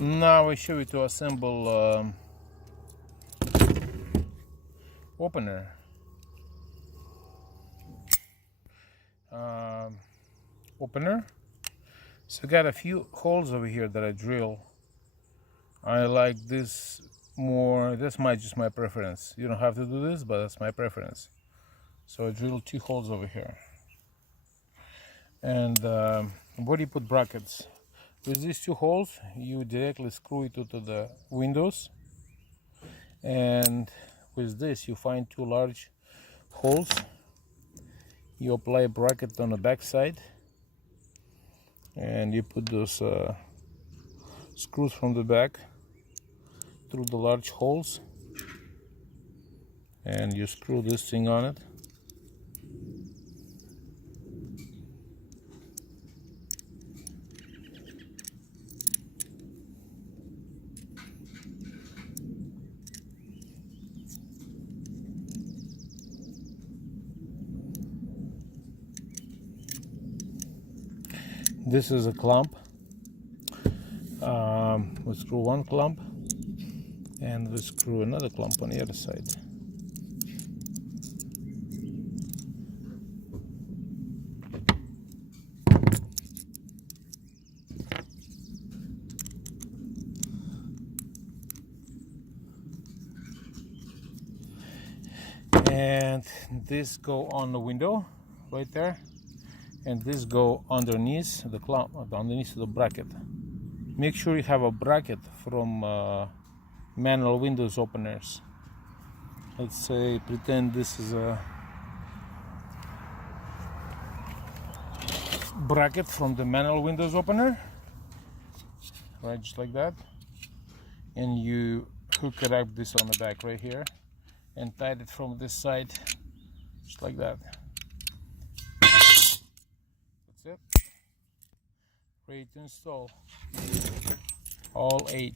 Now I show you to assemble opener. So I got a few holes over here that I drill. I like this more. That's just my preference. You don't have to do this, but that's my preference. So I drill 2 holes over here. And where do you put brackets? With these 2 holes, you directly screw it to the windows. And with this, you find 2 large holes. You apply a bracket on the back side, and you put those screws from the back through the large holes, and you screw this thing on it. This is a clamp. We screw 1 clamp, and we screw another clamp on the other side. And this go on the window right there, and this go underneath the clamp, underneath the bracket. Make sure you have a bracket from manual windows openers. Let's say, pretend this is a bracket from the manual windows opener, right, just like that. And you hook it up this on the back right here, and tied it from this side, just like that. That's it. Ready to install all 8.